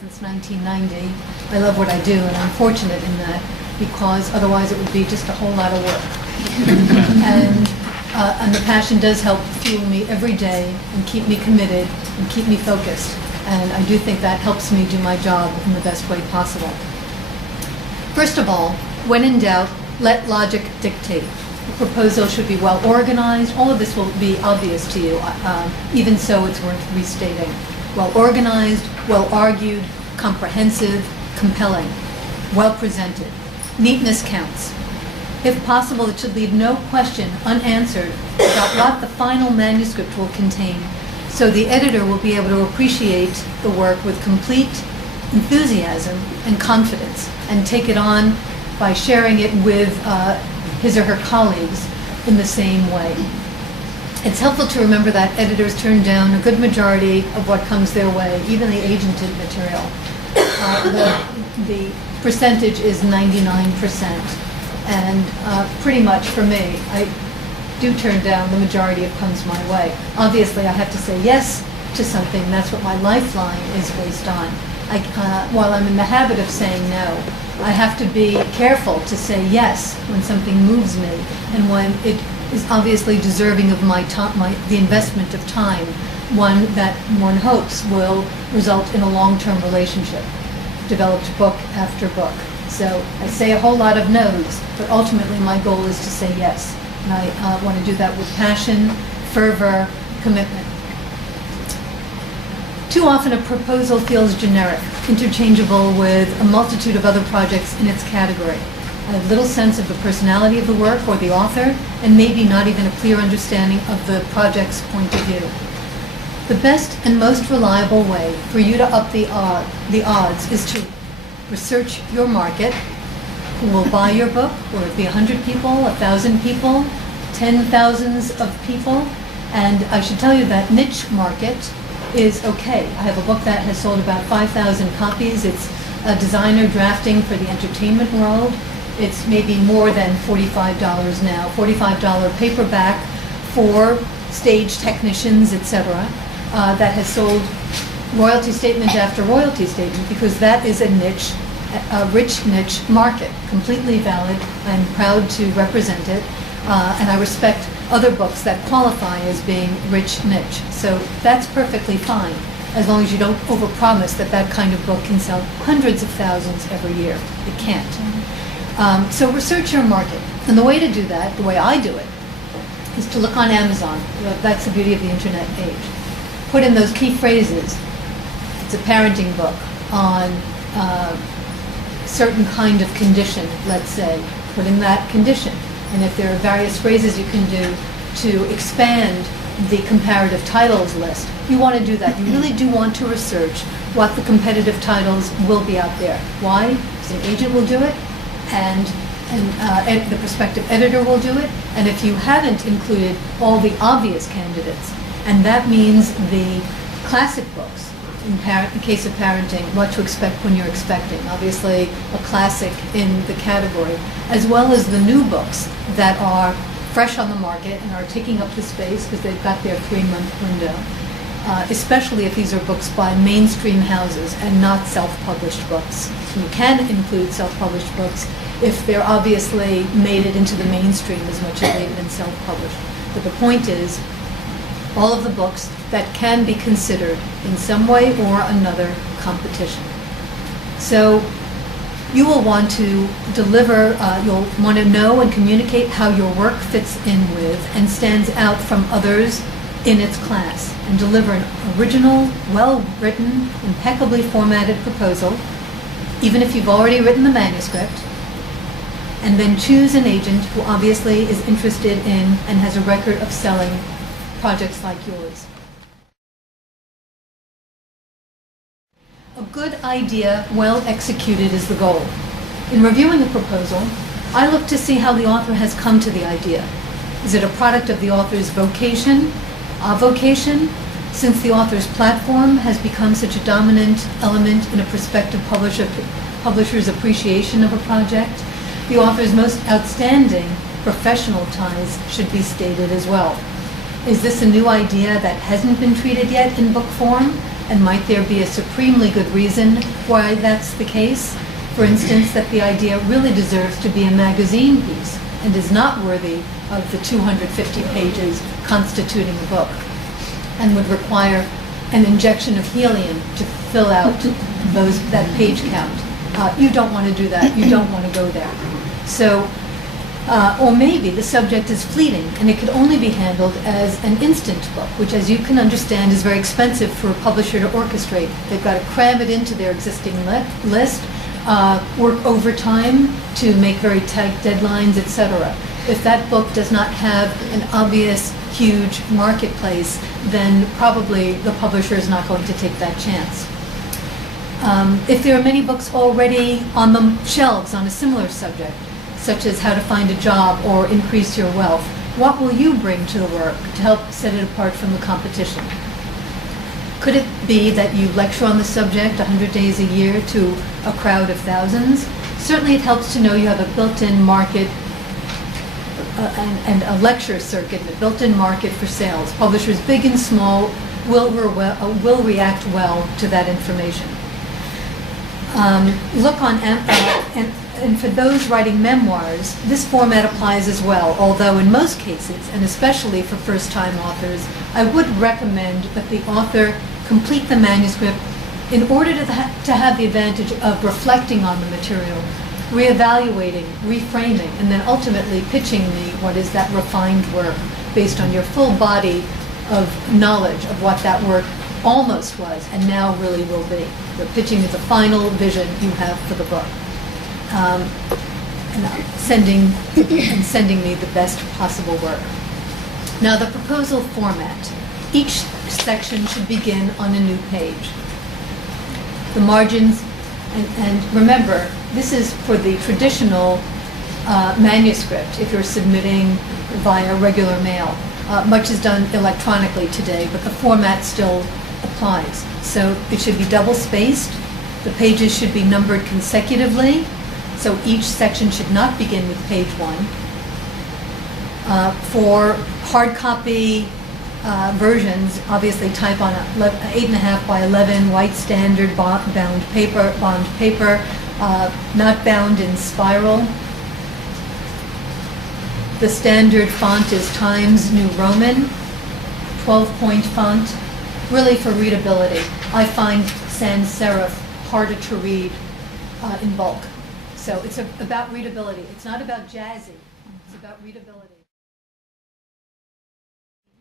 since 1990. I love what I do, and I'm fortunate in that, because otherwise it would be just a whole lot of work. And the passion does help fuel me every day and keep me committed and keep me focused. And I do think that helps me do my job in the best way possible. First of all, when in doubt, let logic dictate. The proposal should be well organized. All of this will be obvious to you. Even so, it's worth restating. Well organized, well argued, comprehensive, compelling, well presented. Neatness counts. If possible, it should leave no question unanswered about what the final manuscript will contain, so the editor will be able to appreciate the work with complete enthusiasm and confidence and take it on by sharing it with his or her colleagues in the same way. It's helpful to remember that editors turn down a good majority of what comes their way, even the agented material. The percentage is 99%. And pretty much for me, I do turn down the majority of comes my way. Obviously, I have to say yes to something. That's what my lifeline is based on. While I'm in the habit of saying no, I have to be careful to say yes when something moves me and when it is obviously deserving of the investment of time, one that one hopes will result in a long-term relationship, developed book after book. So I say a whole lot of no's, but ultimately my goal is to say yes. And I want to do that with passion, fervor, commitment. Too often a proposal feels generic, interchangeable with a multitude of other projects in its category. I have little sense of the personality of the work or the author, and maybe not even a clear understanding of the project's point of view. The best and most reliable way for you to up the odds is to research your market, who will buy your book, will it be 100 people, 1,000 people, 10,000s of people? And I should tell you that niche market is okay. I have a book that has sold about 5,000 copies. It's a designer drafting for the entertainment world. It's maybe more than $45 now, $45 paperback for stage technicians, etc. That has sold royalty statement after royalty statement, because that is a niche, a rich niche market, completely valid. I'm proud to represent it, and I respect other books that qualify as being rich niche. So that's perfectly fine, as long as you don't overpromise that that kind of book can sell hundreds of thousands every year. It can't. So research your market, and the way to do that, the way I do it, is to look on Amazon. That's the beauty of the internet age. Put in those key phrases. It's a parenting book on certain kind of condition, let's say. Put in that condition. And if there are various phrases you can do to expand the comparative titles list, you want to do that. You really do want to research what the competitive titles will be out there. Why? Because an agent will do it, and the prospective editor will do it. And if you haven't included all the obvious candidates, and that means the classic books, in case of parenting, What to Expect When You're Expecting, obviously a classic in the category, as well as the new books that are fresh on the market and are taking up the space because they've got their 3-month window, especially if these are books by mainstream houses and not self-published books. You can include self-published books if they're obviously made it into the mainstream as much as they've been self-published. But the point is, all of the books that can be considered in some way or another competition. So you will want to deliver, you'll want to know and communicate how your work fits in with and stands out from others in its class, and deliver an original, well-written, impeccably formatted proposal, even if you've already written the manuscript, and then choose an agent who obviously is interested in and has a record of selling projects like yours. A good idea, well executed, is the goal. In reviewing a proposal, I look to see how the author has come to the idea. Is it a product of the author's vocation, avocation? Since the author's platform has become such a dominant element in a prospective publisher's appreciation of a project, the author's most outstanding professional ties should be stated as well. Is this a new idea that hasn't been treated yet in book form? And might there be a supremely good reason why that's the case? For instance, that the idea really deserves to be a magazine piece and is not worthy of the 250 pages constituting a book, and would require an injection of helium to fill out that page count. You don't want to do that. You don't want to go there. So, or maybe the subject is fleeting and it could only be handled as an instant book, which, as you can understand, is very expensive for a publisher to orchestrate. They've got to cram it into their existing list, work overtime to make very tight deadlines, etc. If that book does not have an obvious, huge marketplace, then probably the publisher is not going to take that chance. If there are many books already on the shelves on a similar subject, such as how to find a job or increase your wealth, what will you bring to the work to help set it apart from the competition? Could it be that you lecture on the subject 100 days a year to a crowd of thousands? Certainly it helps to know you have a built-in market and a lecture circuit, a built-in market for sales. Publishers big and small will react well to that information. Look on, and for those writing memoirs, this format applies as well, although in most cases, and especially for first-time authors, I would recommend that the author complete the manuscript in order to have the advantage of reflecting on the material, reevaluating, reframing, and then ultimately pitching me what is that refined work based on your full body of knowledge of what that work almost was and now really will be. The pitching is the final vision you have for the book. And sending me the best possible work. Now, the proposal format. Each section should begin on a new page. The margins, and remember, this is for the traditional manuscript if you're submitting via regular mail. Much is done electronically today, but the format still applies. So it should be double-spaced. The pages should be numbered consecutively. So each section should not begin with page 1. For hard copy versions, obviously type on 8.5 by 11 white standard bond paper, not bound in spiral. The standard font is Times New Roman, 12-point font, really for readability. I find sans serif harder to read in bulk. So it's about readability. It's not about jazzy. It's about readability.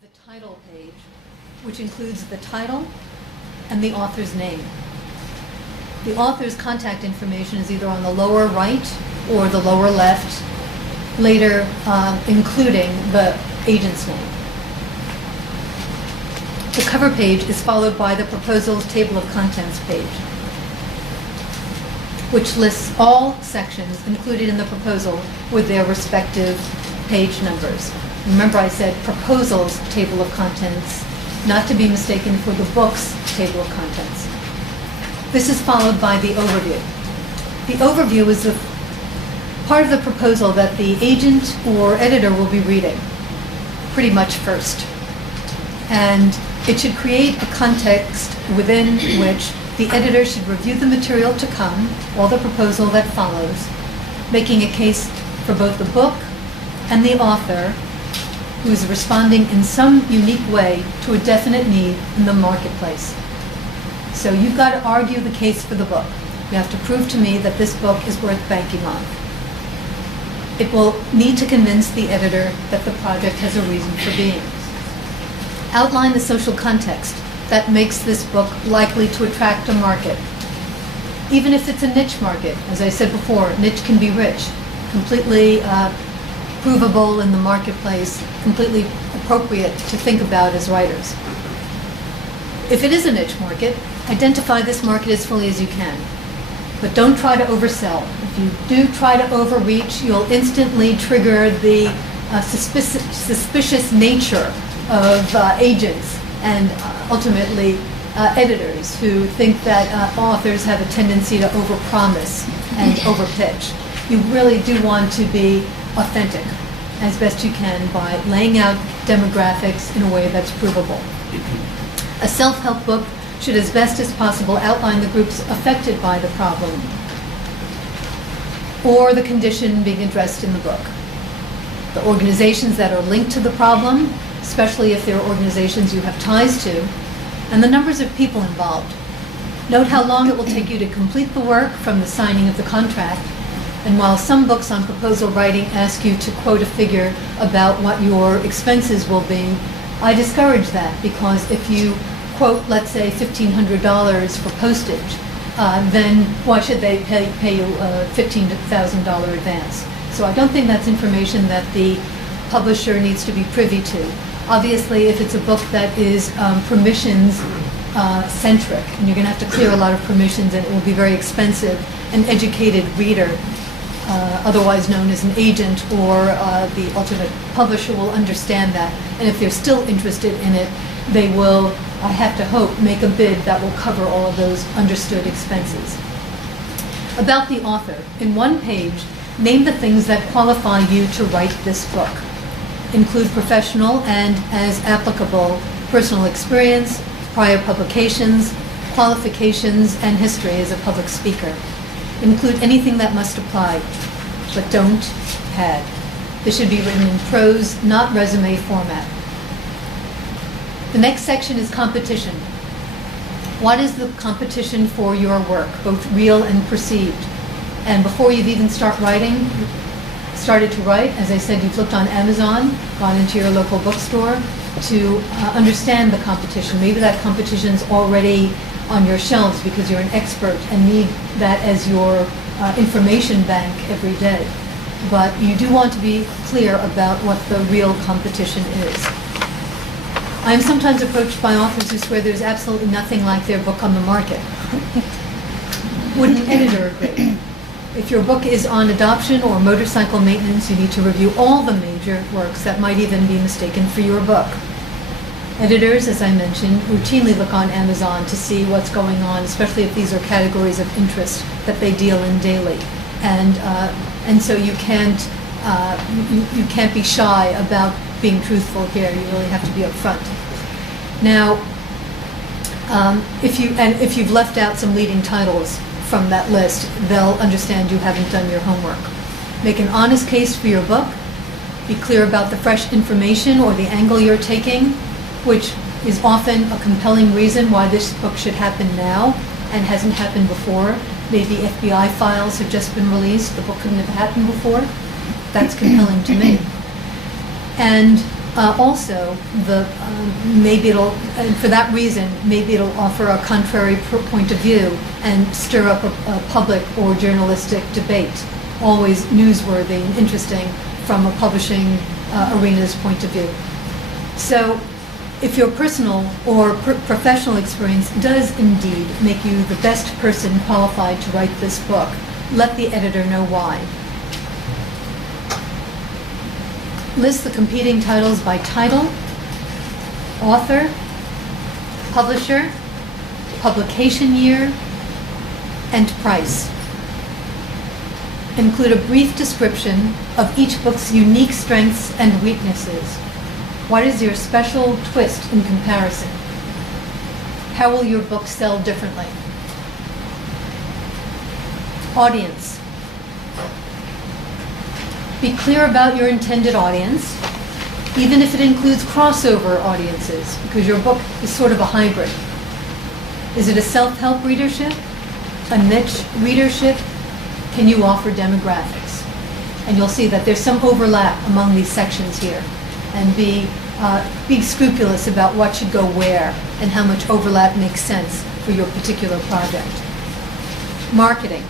The title page, which includes the title and the author's name. The author's contact information is either on the lower right or the lower left, later including the agent's name. The cover page is followed by the proposal's table of contents page, which lists all sections included in the proposal with their respective page numbers. Remember, I said proposal's table of contents, not to be mistaken for the book's table of contents. This is followed by the overview. The overview is the part of the proposal that the agent or editor will be reading pretty much first. And it should create a context within which the editor should review the material to come, or the proposal that follows, making a case for both the book and the author, who is responding in some unique way to a definite need in the marketplace. So you've got to argue the case for the book. You have to prove to me that this book is worth banking on. It will need to convince the editor that the project has a reason for being. Outline the social context that makes this book likely to attract a market. Even if it's a niche market, as I said before, niche can be rich, completely provable in the marketplace, completely appropriate to think about as writers. If it is a niche market, identify this market as fully as you can. But don't try to oversell. If you do try to overreach, you'll instantly trigger the suspicious nature of agents and ultimately editors who think that authors have a tendency to overpromise and overpitch. You really do want to be authentic as best you can by laying out demographics in a way that's provable. A self-help book should as best as possible outline the groups affected by the problem or the condition being addressed in the book. The organizations that are linked to the problem, especially if they're organizations you have ties to, and the numbers of people involved. Note how long it will take you to complete the work from the signing of the contract. And while some books on proposal writing ask you to quote a figure about what your expenses will be, I discourage that, because if you quote, let's say, $1,500 for postage, then why should they pay you a $15,000 advance? So I don't think that's information that the publisher needs to be privy to. Obviously, if it's a book that is permissions centric, and you're going to have to clear a lot of permissions, and it will be very expensive, an educated reader, otherwise known as an agent or the alternate publisher, will understand that. And if they're still interested in it, they will, I have to hope, make a bid that will cover all of those understood expenses. About the author. In one page, name the things that qualify you to write this book. Include professional and, as applicable, personal experience, prior publications, qualifications, and history as a public speaker. Include anything that must apply, but don't add. This should be written in prose, not resume format. The next section is competition. What is the competition for your work, both real and perceived? And before you've even started to write, as I said, you've looked on Amazon, gone into your local bookstore to understand the competition. Maybe that competition's already on your shelves because you're an expert and need that as your information bank every day. But you do want to be clear about what the real competition is. I am sometimes approached by authors who swear there's absolutely nothing like their book on the market. Would an editor agree? If your book is on adoption or motorcycle maintenance, you need to review all the major works that might even be mistaken for your book. Editors, as I mentioned, routinely look on Amazon to see what's going on, especially if these are categories of interest that they deal in daily. And so you can't be shy about being truthful here. You really have to be upfront. Now, if you've left out some leading titles from that list, they'll understand you haven't done your homework. Make an honest case for your book. Be clear about the fresh information or the angle you're taking, which is often a compelling reason why this book should happen now and hasn't happened before. Maybe FBI files have just been released. The book couldn't have happened before. That's compelling to me. And also, for that reason, maybe it'll offer a contrary point of view and stir up a public or journalistic debate, always newsworthy and interesting from a publishing arena's point of view. So, if your personal or professional experience does indeed make you the best person qualified to write this book, let the editor know why. List the competing titles by title, author, publisher, publication year, and price. Include a brief description of each book's unique strengths and weaknesses. What is your special twist in comparison? How will your book sell differently? Audience. Be clear about your intended audience, even if it includes crossover audiences, because your book is sort of a hybrid. Is it a self-help readership? A niche readership? Can you offer demographics? And you'll see that there's some overlap among these sections here. And be scrupulous about what should go where and how much overlap makes sense for your particular project. Marketing.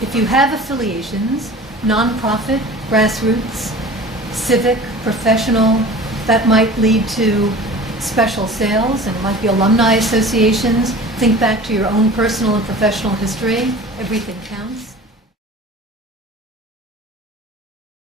If you have affiliations, nonprofit, grassroots, civic, professional, that might lead to special sales, and it might be alumni associations. Think back to your own personal and professional history. Everything counts.